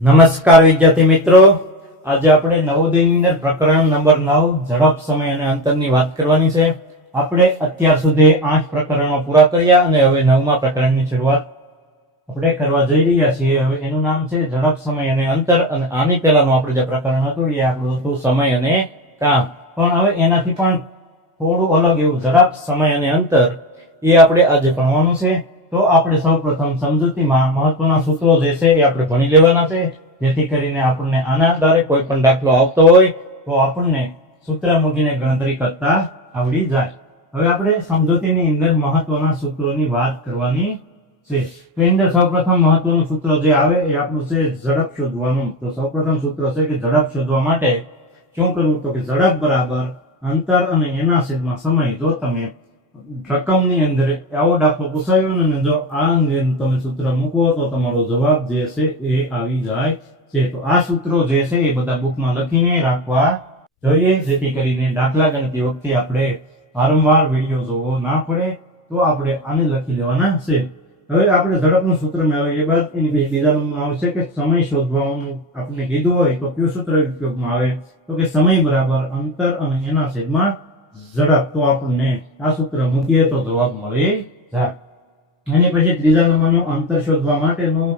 નમસ્કાર વિદ્યાર્થી મિત્રો, આજે આપણે નવોદયની અંદર પ્રકરણ નંબર 9 ઝડપ, સમય અને અંતરની વાત કરવાની છે. આપણે અત્યાર સુધી 8 પ્રકરણો પૂરા કર્યા અને હવે 9મા પ્રકરણની શરૂઆત આપણે કરવા જઈ રહ્યા છીએ. હવે એનું નામ છે ઝડપ, સમય અને અંતર. અને આની પહેલાનું આપણે જે પ્રકરણ હતું એ આપણું હતું સમય અને કામ. પણ હવે એનાથી પણ થોડું અલગ એવું ઝડપ, સમય અને અંતર એ આપણે આજે ભણવાનું છે. તો આપણે સૌપ્રથમ સમજૂતીમાં મહત્વના સૂત્રો જે છે એ આપણે ભણી લેવાના છે, જેથી કરીને આપણને આના આધારે કોઈ પણ દાખલો આવતો હોય તો આપણને સૂત્ર મૂકીને ગણતરી કરતા આવડી જાય. હવે આપણે સમજૂતીની અંદર મહત્વના સૂત્રોની વાત કરવાની છે. તો અંદર સૌપ્રથમ મહત્વનું સૂત્ર જે આવે એ આપણું છે ઝડપ શોધવાનું. તો સૌપ્રથમ સૂત્ર છે કે ઝડપ શોધવા માટે શું કરવું? તો કે ઝડપ બરાબર અંતર અને એના છેદમાં સમય. જો તમે રકમની અંદર આવો દાખલો પૂછાયો ને, જો આ અંદર તમે સૂત્ર મૂકો તો તમારો જવાબ જે છે એ આવી જાય છે. તો આ સૂત્રો જે છે એ બધા બુકમાં લખીને રાખવા જોઈએ, જેથી કરીને દાખલા ગણતી વખતે આપણે વારંવાર વિડીયો જોવો ના પડે. તો આપણે આને લખી લેવાના છે. હવે આપણે ઝડપનું સૂત્ર મેળવીએ બાદ એની બીજા નંબરમાં આવશે કે સમય શોધવાનું આપણે કીધું હોય તો કયું સૂત્ર ઉપયોગમાં આવે? તો કે સમય બરાબર અંતર અને એના છેદમાં ઝડપ. તો આપણને આ સૂત્ર મૂકીએ તો જવાબ મળી જાય. એની પછી ત્રીજા નંબરનું અંતર શોધવા માટેનું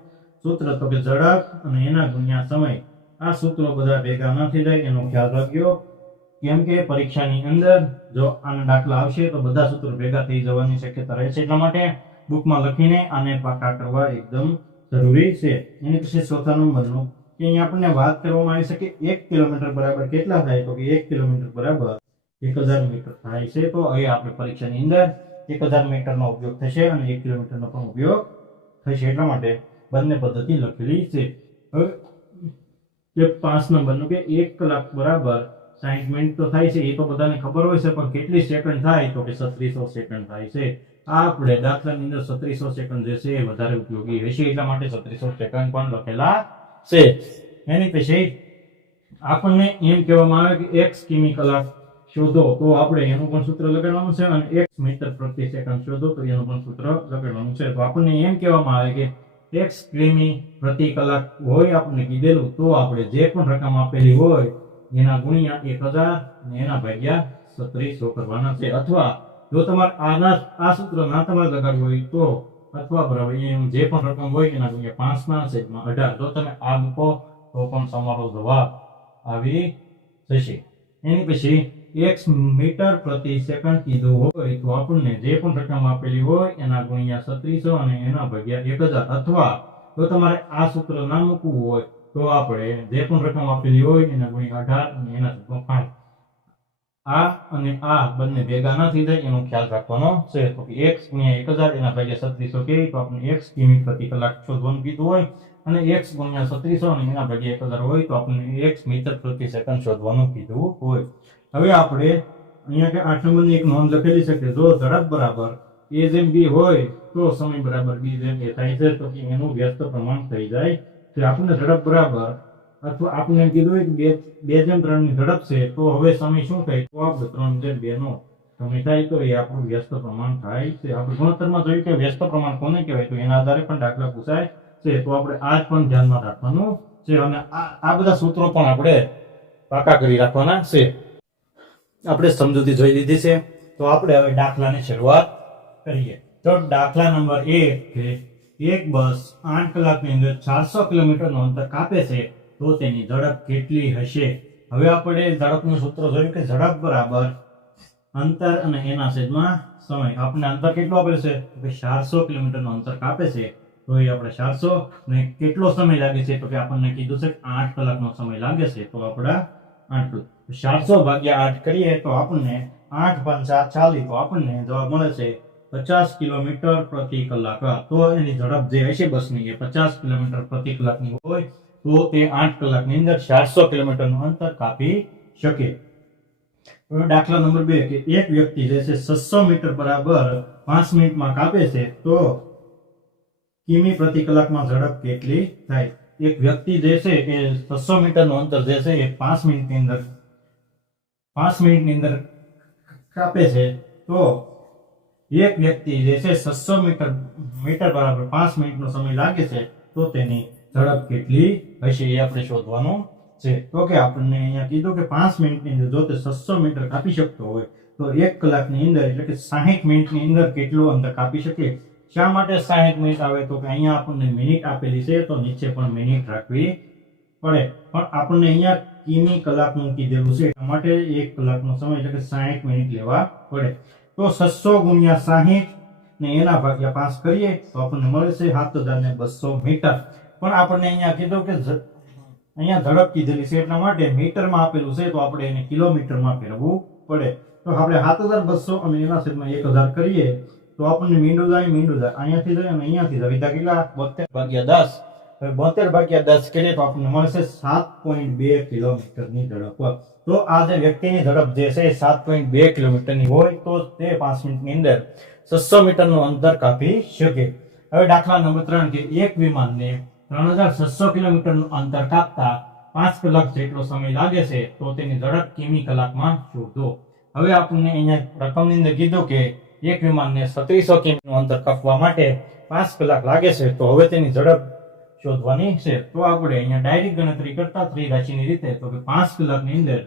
સૂત્ર તો કે ઝડપ અને એના ગુણ્યા સમય. આ સૂત્રો બધા ભેગા ન થઈ જાય એનો ખ્યાલ રાખજો, કેમ કે પરીક્ષાની અંદર જો આના દાખલા આવશે તો બધા સૂત્રો ભેગા થઈ જવાની શક્યતા રહે છે. એટલા માટે બુકમાં લખીને આને પાકા કરવા એકદમ જરૂરી છે. એની પછી ચોથા નંબરનું કે અહીંયા આપણને વાત કરવામાં આવી છે કે 1 કિલોમીટર બરાબર કેટલા થાય? તો કે 1 કિલોમીટર બરાબર 1000 મીટર થાય છે. તો અહીં આપણે પરીક્ષાની અંદર 1000 મીટરનો ઉપયોગ થશે અને 1 કિલોમીટરનો પણ ઉપયોગ થશે. એટલા માટે બંને પદ્ધતિ લખેલી છે. હવે 5 નંબરનું કે 1 કલાક બરાબર 60 મિનિટ તો થાય છે, એ તો બધાને ખબર હોય છે, પણ કેટલી સેકન્ડ થાય? તો કે 3600 સેકન્ડ થાય છે. આ આપણે દાખલાની અંદર 3600 સેકન્ડ જે છે એ વધારે ઉપયોગી હશે, એટલા માટે 3600 સેકન્ડ પણ લખેલા છે. એની પછી આપણને એમ કહેવામાં આવે કે 1 કિમી કલાક શોધો, તો આપણે એનું પણ સૂત્ર લગાડવાનું છે. અને 1 મીટર પ્રતિ સેકન્ડ શોધો તો એનું પણ સૂત્ર લગાડવાનું છે. તો આપણને એમ કહેવામાં આવે કે 1 કિમી પ્રતિ કલાક હોય આપણને કીધેલું, તો આપણે જે પણ રકમ આપેલી હોય એના ગુણ્યા 1000 અને એના ભાગ્યા 3600 કરવાના છે. અથવા જો તમારે આ સૂત્ર ના તમારે લગાડવું હોય તો અથવા બરાબર જે પણ રકમ હોય એના ગુણ્યા 5/18. જો તમે આ મૂકો તો પણ તમારો જવાબ આવી જશે. એની પછી 1 મીટર પ્રતિ સેકન્ડ કીધું હોય તો આપણને જે પણ રકમ આપેલી હોય એના ગુણ્યા 3600 અને એના ભાગ્યા 1000. અથવા જો તમારે આ સૂત્ર ના મૂકવું હોય તો આપણે જે પણ રકમ આપેલી હોય એના ગુણ્યા 18 અને એના છેદમાં 5. આ અને આ બંને ભેગા ના થઈ જાય એનો ખ્યાલ રાખવાનો છે. તો 1 ગુણ્યા 1000 એના ભાગ્યા 3600 કે તો આપણે 1 કિમી પ્રતિ કલાક શોધવાનું કીધું હોય, અને 1 ગુણ્યા 3600 અને એના ભાગ્યા 1000 હોય તો આપણે 1 મીટર પ્રતિ સેકન્ડ શોધવાનું કીધું હોય. હવે આપણે અહીંયા કે 8 નંબરની એક નોંધ લખેલી છે કે જો ઝડપ બરાબર a જેમ b હોય તો સમય બરાબર b જેમ a થાય છે. તો કે એનું વ્યસ્ત પ્રમાણ થઈ જાય છે. આપણને ઝડપ બરાબર અથવા આપણે એમ કીધું હોય કે 2:3 ની ઝડપ છે, તો હવે સમય શું થાય? તો આપણે 3:2 નો સમય થાય. તો એ આપણું વ્યસ્ત પ્રમાણ થાય છે. આપણે ગુણોત્તરમાં જોયું કે વ્યસ્ત પ્રમાણ કોને કહેવાય, તો એના આધારે પણ દાખલા પૂછાય છે. તો આપણે આ પણ ધ્યાનમાં રાખવાનું છે. અને આ બધા સૂત્રો પણ આપણે પાકા કરી રાખવાના છે. આપણે સમજૂતી જોઈ લીધી છે, તો આપણે હવે દાખલાની શરૂઆત કરીએ. તો દાખલા નંબર 1 કે એક બસ 8 કલાકની અંદર 400 કિલોમીટરનું અંતર કાપે છે, તો તેની ઝડપ કેટલી હશે? હવે આપણે ઝડપનું સૂત્ર જોયું કે ઝડપ બરાબર અંતર અને એના છેદમાં સમય. આપણે અંતર કેટલું આપેલું છે? તો કે 400 કિલોમીટરનું અંતર કાપે છે, તો એ આપણે 400 ને કેટલો સમય લાગે છે? તો કે આપણને કીધું છે 8 કલાકનો સમય લાગે છે. તો આપણા 400 ભાગ્યા 8 કરીએ તો આપણને 8 × 5 = 40. તો આપણને જવાબ મળે છે 50 કિલોમીટર પ્રતિ કલાક. તો એની ઝડપ જે હશે બસની એ 50 કિલોમીટર પ્રતિ કલાકની હોય, તો તે 8 કલાકની અંદર 400 કિલોમીટરનું અંતર કાપી શકે. દાખલા નંબર 2 કે એક વ્યક્તિ જે છે 600 મીટર બરાબર 5 મિનિટમાં કાપે છે, તો કિમી પ્રતિ કલાકમાં ઝડપ કેટલી થાય? એક વ્યક્તિ જે છે એ 600 મીટરનું અંતર જે છે એ 5 મિનિટની અંદર કાપે છે, તો એક વ્યક્તિ જે છે 600 મીટર બરાબર 5 મિનિટનો સમય લાગે છે, તો તેની ઝડપ કેટલી હશે એ આપણે શોધવાનું છે. તો કે આપણને અહીંયા કીધું કે 5 મિનિટની અંદર જો તે 600 મીટર કાપી શકતો હોય તો 1 કલાકની અંદર એટલે કે 60 મિનિટની અંદર કેટલું અંતર કાપી શકે. શા માટે 60 મિનિટ આવે તો કે અહીંયા આપણને મિનિટ આપેલી છે તો નીચે પણ મિનિટ રાખવી પડે, પણ આપણને અહીંયા કિમી કલાકનું કીધેલું છે એટલા માટે 1 કલાકનો સમય એટલે કે 60 મિનિટ લેવા પડે. તો 600 ગુણ્યા 60 ને એના ભાગ્યા 5 કરીએ તો આપણને મળે છે 7200 મીટર. પણ આપણને અહીંયા કીધું કે અહીંયા ઝડપ કીધેલી છે એટલા માટે મીટરમાં આપેલું છે તો આપણે એને કિલોમીટરમાં ફેરવવું પડે. તો આપણે 7200 અને એના છેદમાં 1000 કરીએ તો આપણને મીંડું જાય અહીંયાથી જાય અને અહીંયાથી જાય વિધા કેટલા 72/10. હવે 72/10 કરીએ તો આપણને મળશે 7.2 કિલોમીટરની ઝડપ. તો આ જે વ્યક્તિની ઝડપ જે છે 7.2 કિલોમીટરની હોય તો તે 5 મિનિટની અંદર 600 મીટરનું અંતર કાપી શકે. હવે દાખલા નંબર 3 કે એક વિમાનને 3600 કિલોમીટરનું અંતર કાપતા 5 કલાક જેટલો સમય લાગે છે તો તેની ઝડપ કિમી કલાકમાં શોધો. હવે આપણને અહીંયા રકમની અંદર કીધું કે એક વિમાનને 3600 કિમીનું અંતર કાપવા માટે 5 કલાક લાગે છે તો હવે તેની ઝડપ શોધવાની છે. તો આપણે અહીંયા ડાયરેક્ટ ગણતરી કરતા ત્રિરાશિની રીતે તો કે 5 કલાકની અંદર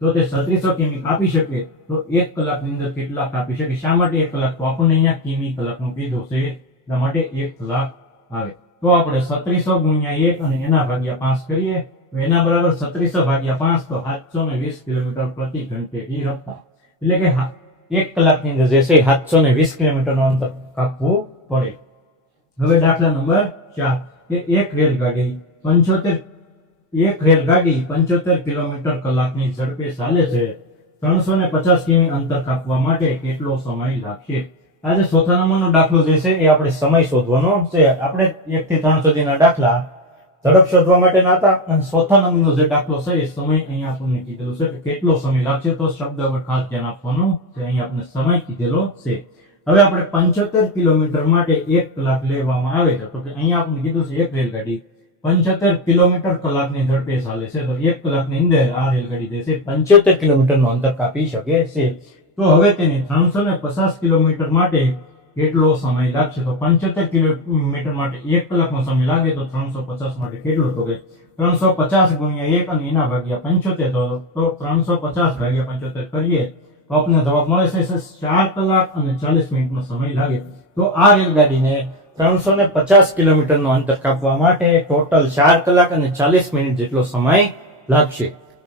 જો તે 3600 કિમી કાપી શકે તો 1 કલાકની અંદર કેટલા કાપી શકે. શા માટે 1 કલાક તો આપણને અહીંયા કિમી કલાકનું કીધું છે એટલા માટે 1 કલાક આવે. તો આપણે 3600 ગુણ્યા 1 અને એના ભાગ્યા 5 કરીએ તો એના બરાબર 3600 ભાગ્યા 5 તો 720 કિલોમીટર પ્રતિ ઘંટેથી રફતાર. એટલે કે 1 કલાકની અંદર જે છે 720 કિલોમીટરનું અંતર કાપવું પડે. હવે દાખલા નંબર 4 કે એક રેલગાડી 75 કિલોમીટર કલાકની ઝડપે ચાલે છે. 350 કિમી અંતર કાપવા માટે કેટલો સમય લાગશે. આજે ચોથા નંબરનો દાખલો જે છે એ આપણે સમય શોધવાનો છે. આપણે 1 થી 3 સુધીના દાખલા ઝડપ શોધવા માટેના હતા અને ચોથા નંબરનો જે દાખલો છે એ સમય અહીંયા આપણને કીધેલો છે કે કેટલો સમય લાગશે. તો શબ્દ પર ખાસ ધ્યાન આપવાનું છે. અહીંયા આપણે સમય કીધેલો છે. હવે આપણે 75 કિલોમીટર માટે 1 કલાક લેવામાં આવે છે તો કે અહીંયા આપણે કીધું છે એક રેલગાડી 75 કિલોમીટર કલાકની ઝડપે ચાલે છે તો 1 કલાકની અંદર આ રેલગાડી જે છે 75 કિલોમીટરનું અંતર કાપી શકે છે. તો હવે તેની 350 કિલોમીટર માટે કેટલો સમય લાગશે. તો 75 કિલોમીટર માટે 1 કલાકનો સમય લાગે તો 350 માટે કેટલો તો કે 350 ગુણ્યા 1 અને એના ભાગ્યા 75 તો 350 ભાગ્યા 75 કરીએ તો આપણને જવાબ મળે છે 4 કલાક અને 40 મિનિટનો સમય લાગે. તો આ રેલગાડીને 350 કિલોમીટરનું અંતર કાપવા માટે ટોટલ 4 કલાક અને 40 મિનિટ જેટલો સમય લાગશે.